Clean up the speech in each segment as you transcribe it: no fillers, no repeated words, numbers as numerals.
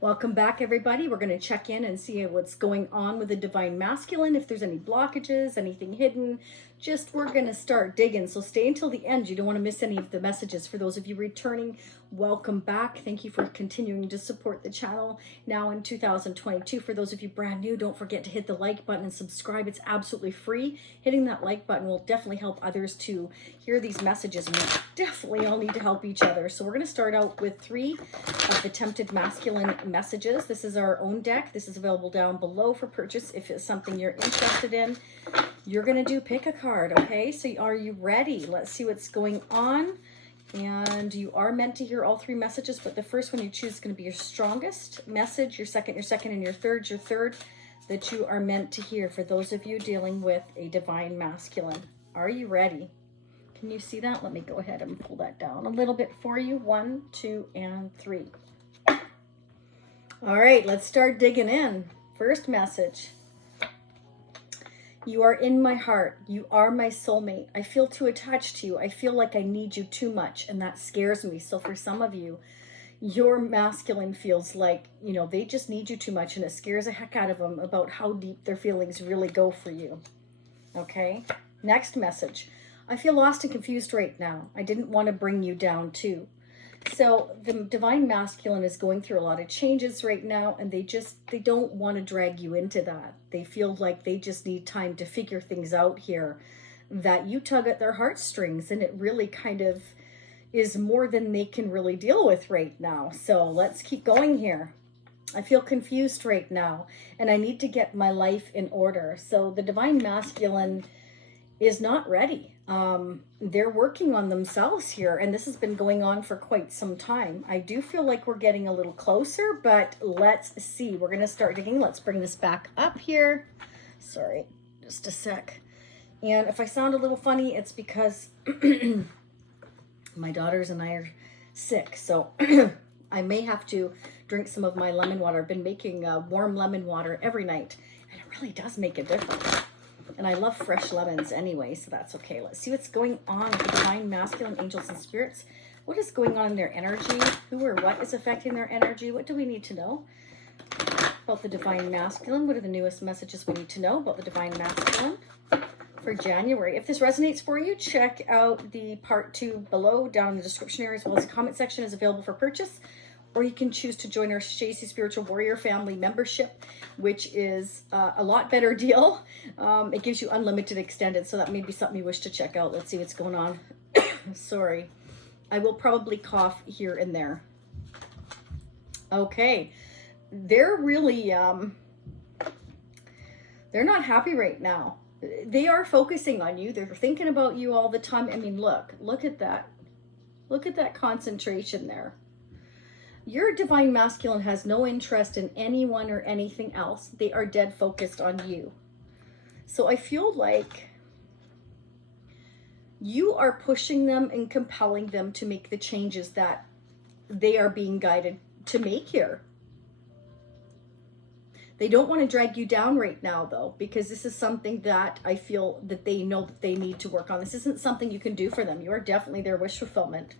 Welcome back, everybody. We're going to check in and see what's going on with the Divine Masculine, if there's any blockages, anything hidden. We're going to start digging, so stay until the end. You don't want to miss any of the messages. For those of you returning, welcome back. Thank you for continuing to support the channel now in 2022. For those of you brand new, don't forget to hit the like button and subscribe. It's absolutely free. Hitting that like button will definitely help others to hear these messages, and we definitely all need to help each other. So we're going to start out with 3 of the Tempted Masculine messages. This is our own deck. This is available down below for purchase if it's something you're interested in. You're going to do pick a card, okay? So are you ready? Let's see what's going on. And you are meant to hear all 3 messages, but the first one you choose is going to be your strongest message, your second, and your third that you are meant to hear for those of you dealing with a Divine Masculine. Are you ready? Can you see that? Let me go ahead and pull that down a little bit for you. 1, 2, and 3. All right, let's start digging in. First message. You are in my heart. You are my soulmate. I feel too attached to you. I feel like I need you too much, and that scares me. So for some of you, your masculine feels like, they just need you too much, and it scares the heck out of them about how deep their feelings really go for you. Okay? Next message. I feel lost and confused right now. I didn't want to bring you down too. So the Divine Masculine is going through a lot of changes right now, and they don't want to drag you into that. They feel like they just need time to figure things out here, that you tug at their heartstrings, and it really kind of is more than they can really deal with right now. So let's keep going here. I feel confused right now, and I need to get my life in order. So the Divine Masculine is not ready. They're working on themselves here, and this has been going on for quite some time. I do feel like we're getting a little closer, but let's see. We're going to start digging. Let's bring this back up here. Sorry, just a sec. And if I sound a little funny, it's because my daughters and I are sick, so I may have to drink some of my lemon water. I've been making warm lemon water every night, and it really does make a difference. And I love fresh lemons anyway, so that's okay. Let's see what's going on with the Divine Masculine, angels and spirits. What is going on in their energy? Who or what is affecting their energy? What do we need to know about the Divine Masculine? What are the newest messages we need to know about the Divine Masculine for January? If this resonates for you, check out the part 2 below down in the description area, as well as the comment section is available for purchase. Or you can choose to join our Shacy Spiritual Warrior family membership, which is a lot better deal. It gives you unlimited extended, so that may be something you wish to check out. Let's see what's going on. Sorry. I will probably cough here and there. Okay. They're really, they're not happy right now. They are focusing on you. They're thinking about you all the time. I mean, look at that. Look at that concentration there. Your Divine Masculine has no interest in anyone or anything else. They are dead focused on you. So I feel like you are pushing them and compelling them to make the changes that they are being guided to make here. They don't want to drag you down right now, though, because this is something that I feel that they know that they need to work on. This isn't something you can do for them. You are definitely their wish fulfillment.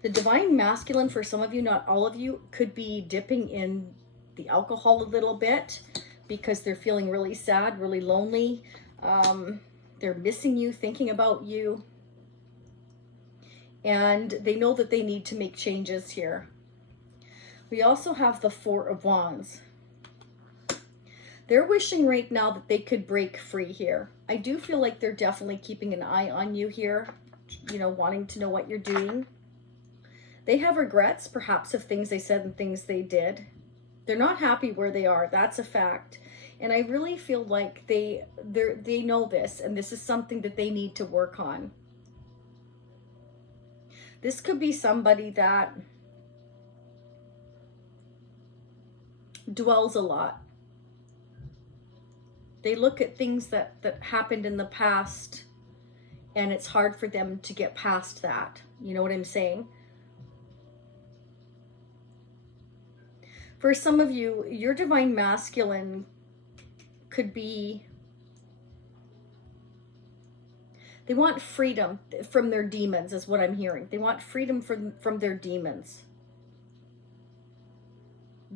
The Divine Masculine, for some of you, not all of you, could be dipping in the alcohol a little bit because they're feeling really sad, really lonely. They're missing you, thinking about you. And they know that they need to make changes here. We also have the 4 of Wands. They're wishing right now that they could break free here. I do feel like they're definitely keeping an eye on you here, wanting to know what you're doing. They have regrets, perhaps, of things they said and things they did. They're not happy where they are. That's a fact. And I really feel like they know this, and this is something that they need to work on. This could be somebody that dwells a lot. They look at things that happened in the past, and it's hard for them to get past that. You know what I'm saying? For some of you, your Divine Masculine could be, they want freedom from their demons, is what I'm hearing. They want freedom from their demons.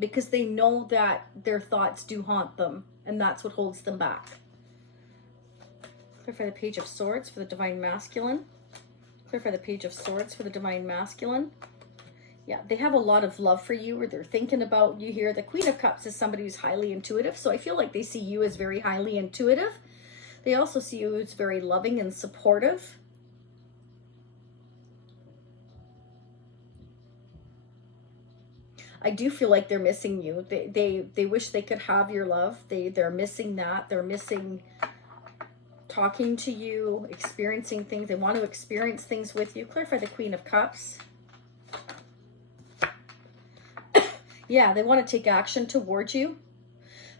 because they know that their thoughts do haunt them, and that's what holds them back. Clear for the Page of Swords for the Divine Masculine. Clear for the Page of Swords for the Divine Masculine. Yeah, they have a lot of love for you, or they're thinking about you here. The Queen of Cups is somebody who's highly intuitive, so I feel like they see you as very highly intuitive. They also see you as very loving and supportive. I do feel like they're missing you. They wish they could have your love. They're missing that. They're missing talking to you, experiencing things. They want to experience things with you. Clear for the Queen of Cups. Yeah, they want to take action towards you.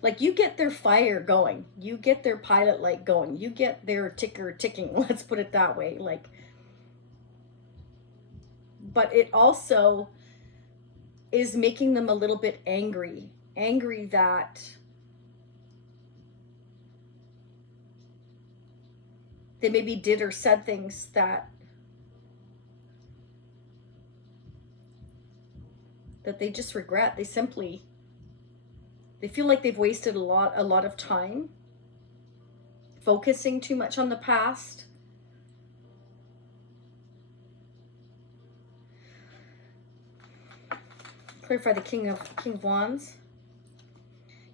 Like, you get their fire going. You get their pilot light going. You get their ticker ticking. Let's put it that way. Like, but it also is making them a little bit angry. Angry that they maybe did or said things that they just regret. They feel like they've wasted a lot of time focusing too much on the past. Clarify the King of Wands.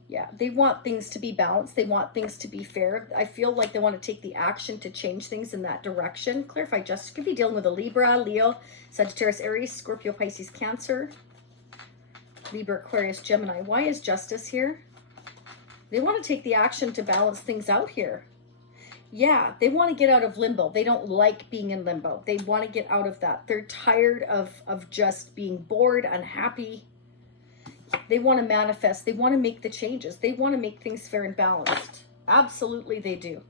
Yeah, they want things to be balanced. They want things to be fair. I feel like they want to take the action to change things in that direction. Clarify Justice. Could be dealing with a Libra, Leo, Sagittarius, Aries, Scorpio, Pisces, Cancer, Libra, Aquarius, Gemini. Why is Justice here? They want to take the action to balance things out here. Yeah, they want to get out of limbo. They don't like being in limbo. They want to get out of that. They're tired of just being bored, unhappy. They want to manifest. They want to make the changes. They want to make things fair and balanced. Absolutely they do.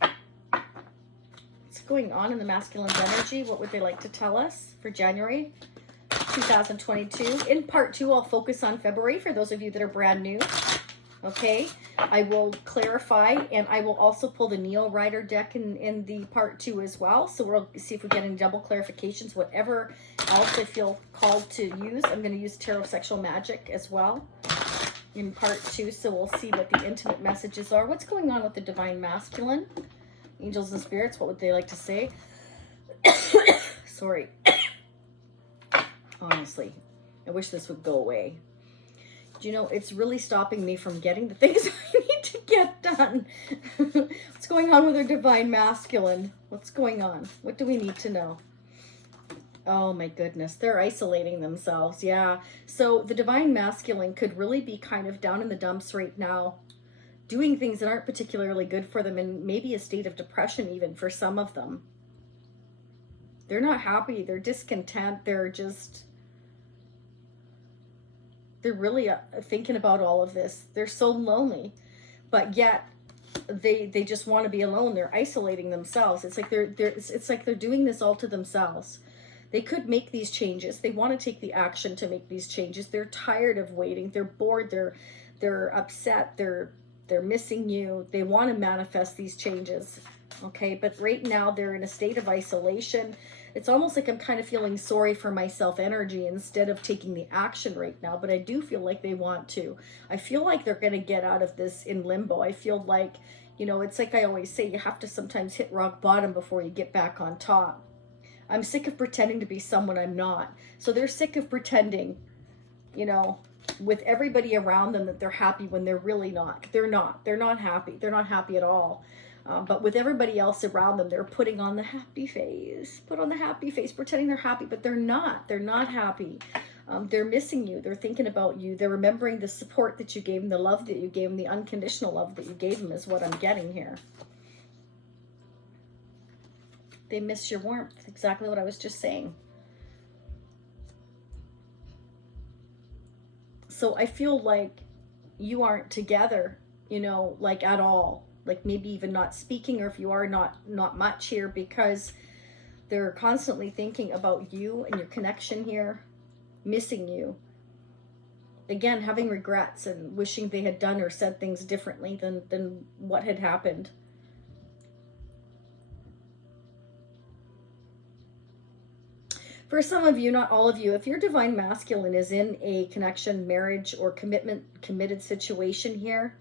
What's going on in the masculine's energy? What would they like to tell us for January 2022? In part 2, I'll focus on February for those of you that are brand new. Okay, I will clarify, and I will also pull the Neo Rider deck in the part 2 as well. So we'll see if we get any double clarifications. Whatever else I feel called to use, I'm going to use Tarot Sexual Magic as well in part 2. So we'll see what the intimate messages are. What's going on with the Divine Masculine? Angels and spirits, what would they like to say? Sorry. Honestly, I wish this would go away. You know, it's really stopping me from getting the things I need to get done. What's going on with our Divine Masculine? What's going on? What do we need to know? Oh my goodness, they're isolating themselves. Yeah. So the Divine Masculine could really be kind of down in the dumps right now, doing things that aren't particularly good for them, and maybe a state of depression even for some of them. They're not happy. They're discontent. They're really thinking about all of this. They're so lonely, but yet they just want to be alone. They're isolating themselves. It's like they're doing this all to themselves. They could make these changes. They want to take the action to make these changes. They're tired of waiting. They're bored. They're upset. They're missing you. They want to manifest these changes. Okay, but right now they're in a state of isolation. It's almost like I'm kind of feeling sorry for myself energy instead of taking the action right now, but I do feel like they want to. I feel like they're going to get out of this in limbo. I feel like, you know, it's like I always say, you have to sometimes hit rock bottom before you get back on top. I'm sick of pretending to be someone I'm not. So they're sick of pretending, you know, with everybody around them that they're happy when they're really not. They're not. They're not happy. They're not happy at all. But with everybody else around them, they're putting on the happy face. Put on the happy face, pretending they're happy, but they're not. They're not happy. They're missing you. They're thinking about you. They're remembering the support that you gave them, the love that you gave them, the unconditional love that you gave them is what I'm getting here. They miss your warmth. Exactly what I was just saying. So I feel like you aren't together, you know, like at all. Like maybe even not speaking, or if you are, not much here, because they're constantly thinking about you and your connection here, missing you. Again, having regrets and wishing they had done or said things differently than what had happened. For some of you, not all of you, if your divine masculine is in a connection, marriage, or committed situation here,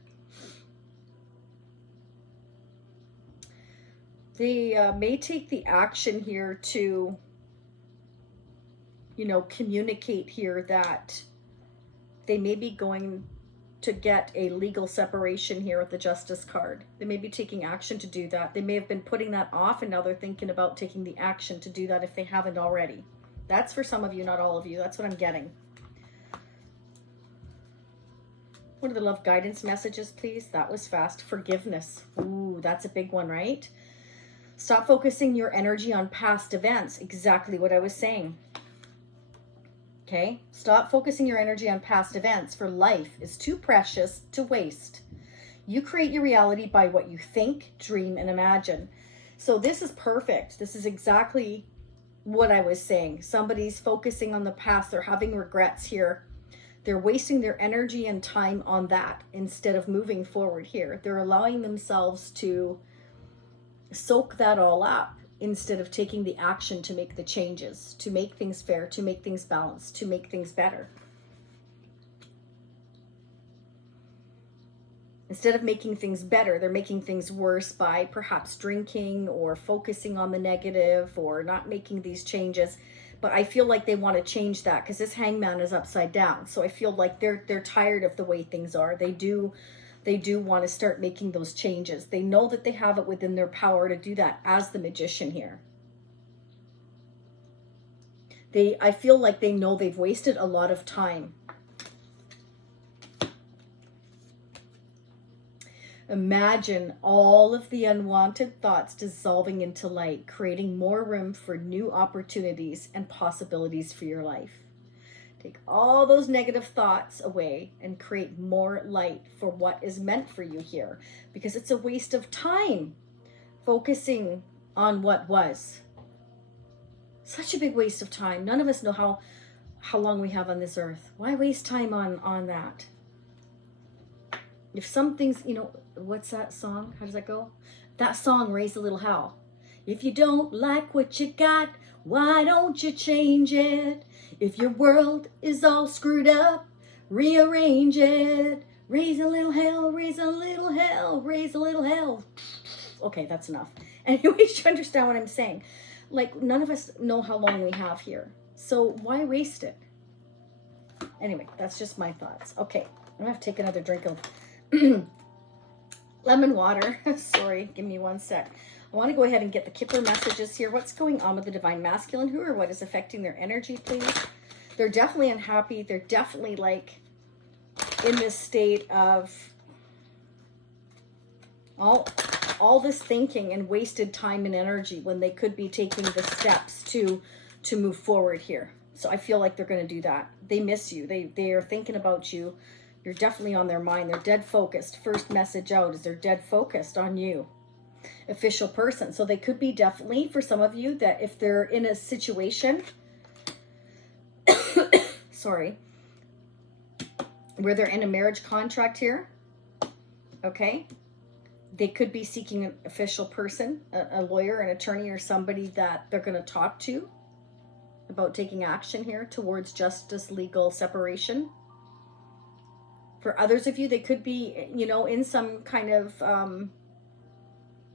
they may take the action here to, you know, communicate here that they may be going to get a legal separation here with the Justice card. They may be taking action to do that. They may have been putting that off, and now they're thinking about taking the action to do that if they haven't already. That's for some of you, not all of you. That's what I'm getting. What are the love guidance messages, please? That was fast. Forgiveness. Ooh, that's a big one, right? Stop focusing your energy on past events. Exactly what I was saying. Okay? Stop focusing your energy on past events, for life is too precious to waste. You create your reality by what you think, dream, and imagine. So this is perfect. This is exactly what I was saying. Somebody's focusing on the past. They're having regrets here. They're wasting their energy and time on that instead of moving forward here. They're allowing themselves to soak that all up instead of taking the action to make the changes, to make things fair, to make things balanced, to make things better. Instead of making things better, they're making things worse by perhaps drinking or focusing on the negative or not making these changes. But I feel like they want to change that because this hangman is upside down. So I feel like they're tired of the way things are. They do want to start making those changes. They know that they have it within their power to do that as the magician here. I feel like they know they've wasted a lot of time. Imagine all of the unwanted thoughts dissolving into light, creating more room for new opportunities and possibilities for your life. Take all those negative thoughts away and create more light for what is meant for you here, because it's a waste of time focusing on what was. Such a big waste of time. None of us know how long we have on this earth. Why waste time on that? If something's, you know, what's that song? How does that go? That song, Raise a Little Hell. If you don't like what you got, why don't you change it? If your world is all screwed up, rearrange it. Raise a little hell, raise a little hell, raise a little hell. Okay, that's enough. Anyways, you understand what I'm saying. Like, none of us know how long we have here. So why waste it? Anyway, that's just my thoughts. Okay, I'm going to have to take another drink of lemon water. Sorry, give me one sec. I want to go ahead and get the Kipper messages here. What's going on with the divine masculine? Who or what is affecting their energy, please? They're definitely unhappy. They're definitely like in this state of all this thinking and wasted time and energy when they could be taking the steps to move forward here. So I feel like they're going to do that. They miss you. They are thinking about you. You're definitely on their mind. They're dead focused. First message out is they're dead focused on you. Official person. So they could be definitely, for some of you, that if they're in a situation, sorry, where they're in a marriage contract here, okay, they could be seeking an official person, a lawyer, an attorney, or somebody that they're going to talk to about taking action here towards justice, legal separation. For others of you, they could be, you know, in some kind of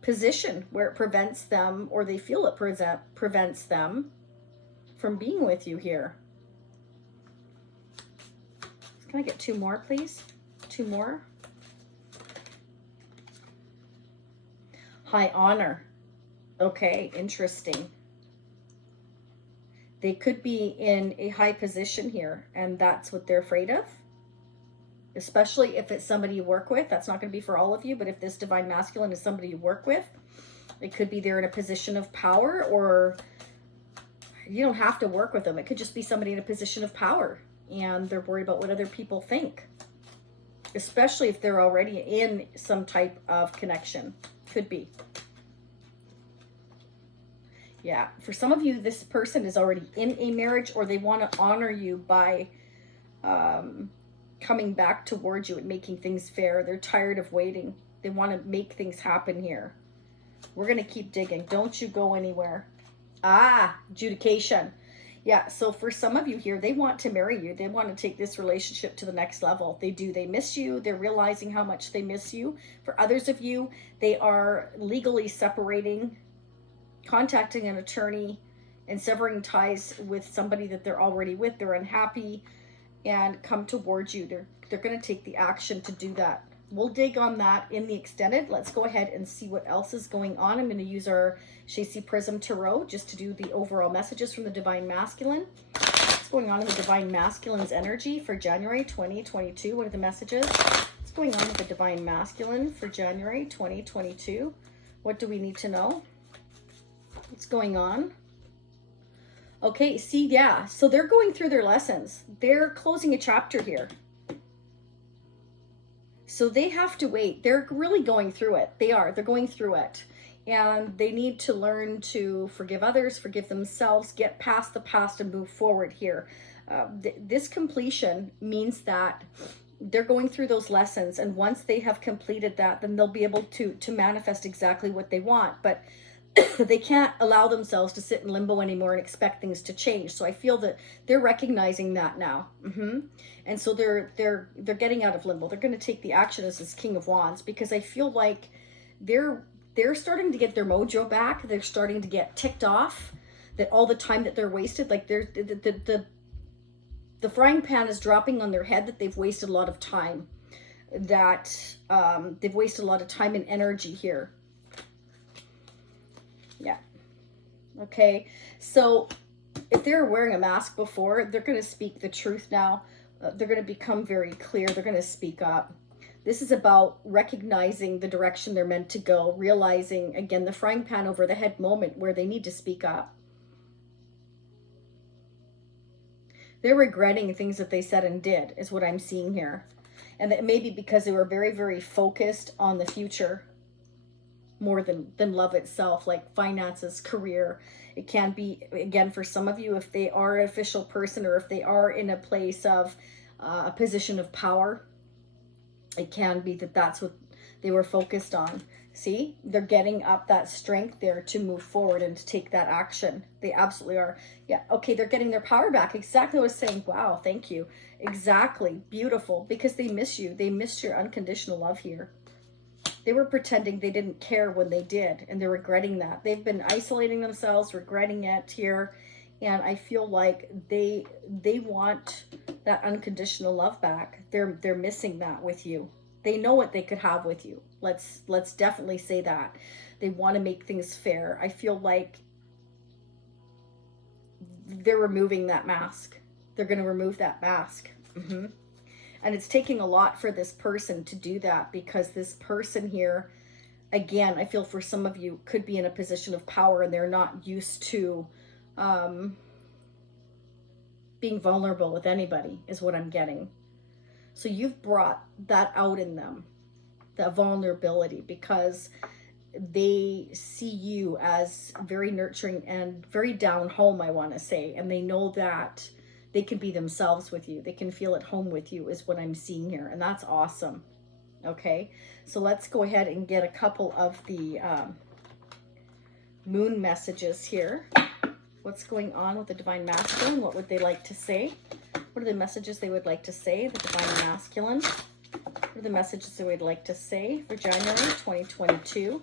position where it prevents them, or they feel it prevents them from being with you here. Can I get two more, please? Two more. High honor. Okay, interesting. They could be in a high position here, and that's what they're afraid of. Especially if it's somebody you work with. That's not going to be for all of you, but if this divine masculine is somebody you work with, it could be they're in a position of power, or you don't have to work with them. It could just be somebody in a position of power, and they're worried about what other people think, especially if they're already in some type of connection. Could be. Yeah, for some of you, this person is already in a marriage, or they want to honor you by coming back towards you and making things fair. They're tired of waiting. They want to make things happen here. We're going to keep digging. Don't you go anywhere. Ah, adjudication. Yeah, so for some of you here, they want to marry you. They want to take this relationship to the next level. They do. They miss you. They're realizing how much they miss you. For others of you, they are legally separating, contacting an attorney, and severing ties with somebody that they're already with. They're unhappy and come towards you. They're going to take the action to do that. We'll dig on that in the extended. Let's go ahead and see what else is going on. I'm going to use our Shacy Prism Tarot just to do the overall messages from the Divine Masculine. What's going on in the Divine Masculine's energy for January 2022? What are the messages? What's going on with the Divine Masculine for January 2022? What do we need to know? What's going on? Okay, see, yeah, so they're going through their lessons. They're closing a chapter here. So they have to wait. They're really going through it. They're going through it. And they need to learn to forgive others, forgive themselves, get past the past and move forward here. This completion means that they're going through those lessons. And once they have completed that, then they'll be able to manifest exactly what they want. But they can't allow themselves to sit in limbo anymore and expect things to change. So I feel that they're recognizing that now. And so they're getting out of limbo. They're going to take the action as this King of Wands, because I feel like they're starting to get their mojo back. They're starting to get ticked off that all the time that they're wasted, like the frying pan is dropping on their head, that they've wasted a lot of time, that they've wasted a lot of time and energy here. Yeah. Okay. So if they're wearing a mask before, they're going to speak the truth now. They're going to become very clear. They're going to speak up. This is about recognizing the direction they're meant to go, realizing, again, the frying pan over the head moment where they need to speak up. They're regretting things that they said and did, is what I'm seeing here. And that maybe because they were very, very focused on the future more than love itself, like finances, career. It can be, again, for some of you, if they are an official person or if they are in a place of a position of power, it can be that that's what they were focused on. See, they're getting up that strength there to move forward and to take that action. They absolutely are. Yeah, okay, they're getting their power back. Exactly what I was saying. Wow, thank you. Exactly. Beautiful. Because they miss you. They missed your unconditional love here. They were pretending they didn't care when they did, and they're regretting that. They've been isolating themselves, regretting it here, and I feel like they want that unconditional love back. They're missing that with you. They know what they could have with you. Let's definitely say that. They want to make things fair. I feel like they're removing that mask. They're going to remove that mask. And it's taking a lot for this person to do that, because this person here, again, I feel for some of you could be in a position of power and they're not used to being vulnerable with anybody, is what I'm getting. So you've brought that out in them, that vulnerability, because they see you as very nurturing and very down home, I want to say, and they know that they can be themselves with you. They can feel at home with you, is what I'm seeing here. And that's awesome. Okay. So let's go ahead and get a couple of the moon messages here. What's going on with the Divine Masculine? What would they like to say? What are the messages they would like to say? The Divine Masculine. What are the messages they would like to say for January 2022?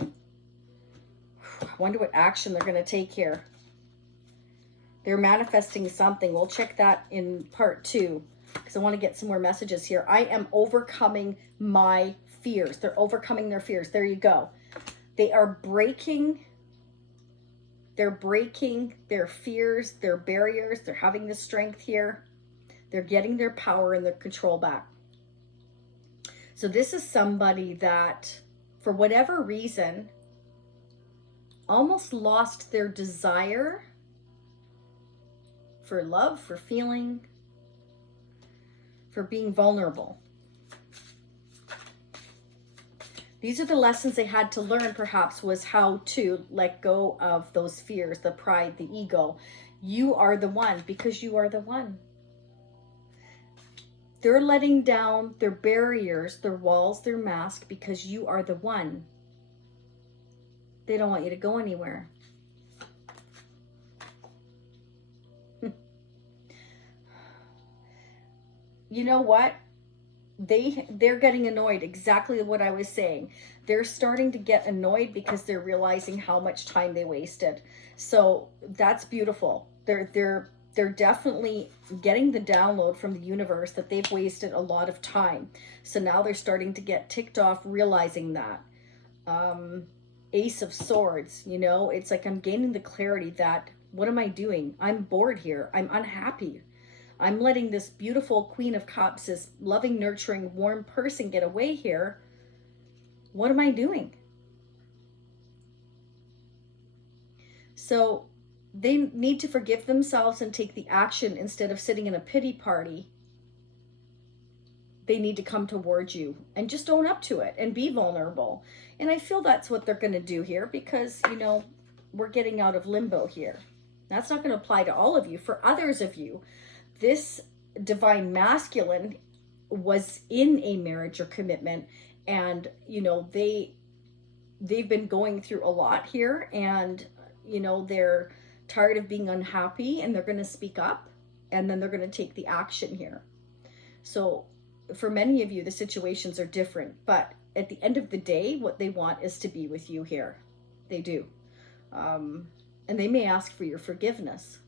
I wonder what action they're going to take here. They're manifesting something. We'll check that in part 2, because I want to get some more messages here. I am overcoming my fears. They're overcoming their fears. There you go. They are breaking. They're breaking their fears, their barriers. They're having the strength here. They're getting their power and their control back. So this is somebody that, for whatever reason, almost lost their desire for love, for feeling, for being vulnerable. These are the lessons they had to learn, perhaps, was how to let go of those fears, the pride, the ego. You are the one, because you are the one. They're letting down their barriers, their walls, their mask, because you are the one. They don't want you to go anywhere. you know what? They're getting annoyed, exactly what I was saying. They're starting to get annoyed because they're realizing how much time they wasted. So that's beautiful. They're definitely getting the download from the universe that they've wasted a lot of time. So now they're starting to get ticked off, realizing that. Ace of Swords, you know, it's like I'm gaining the clarity that what am I doing? I'm bored here. I'm unhappy. I'm letting this beautiful Queen of Cups, this loving, nurturing, warm person get away here. What am I doing? So they need to forgive themselves and take the action instead of sitting in a pity party. They need to come towards you and just own up to it and be vulnerable. And I feel that's what they're going to do here because, you know, we're getting out of limbo here. That's not going to apply to all of you. For others of you, this divine masculine was in a marriage or commitment, and you know they've been going through a lot here, and you know they're tired of being unhappy, and they're going to speak up, and then they're going to take the action here. So for many of you, the situations are different, but at the end of the day, what they want is to be with you here. They do. And they may ask for your forgiveness,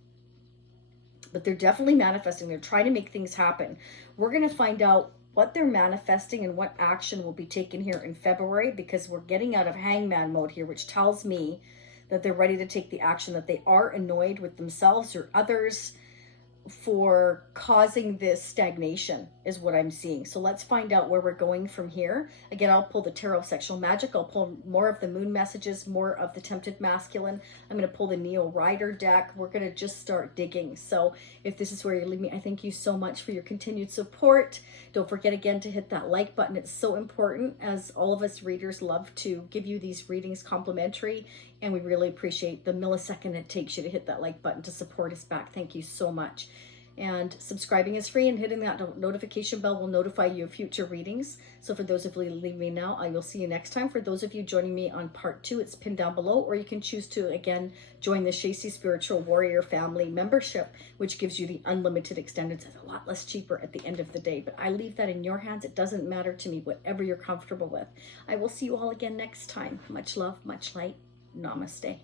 but they're definitely manifesting. They're trying to make things happen. We're going to find out what they're manifesting and what action will be taken here in February, because we're getting out of hangman mode here, which tells me that they're ready to take the action, that they are annoyed with themselves or others for causing this stagnation is what I'm seeing. So let's find out where we're going from here. Again, I'll pull the Tarot of Sexual Magic. I'll pull more of the moon messages, more of the Tempted Masculine. I'm going to pull the Neo Rider deck. We're going to just start digging. So if this is where you leave me, I thank you so much for your continued support. Don't forget again to hit that like button. It's so important, as all of us readers love to give you these readings complimentary, and we really appreciate the millisecond it takes you to hit that like button to support us back. Thank you so much. And subscribing is free, and hitting that notification bell will notify you of future readings. So for those of you leaving me now, I will see you next time. For those of you joining me on part 2, it's pinned down below, or you can choose to again join the Shacy Spiritual Warrior Family membership, which gives you the unlimited extended. It's a lot less cheaper at the end of the day, but I leave that in your hands. It doesn't matter to me, whatever you're comfortable with. I will see you all again next time. Much love, much light. Namaste.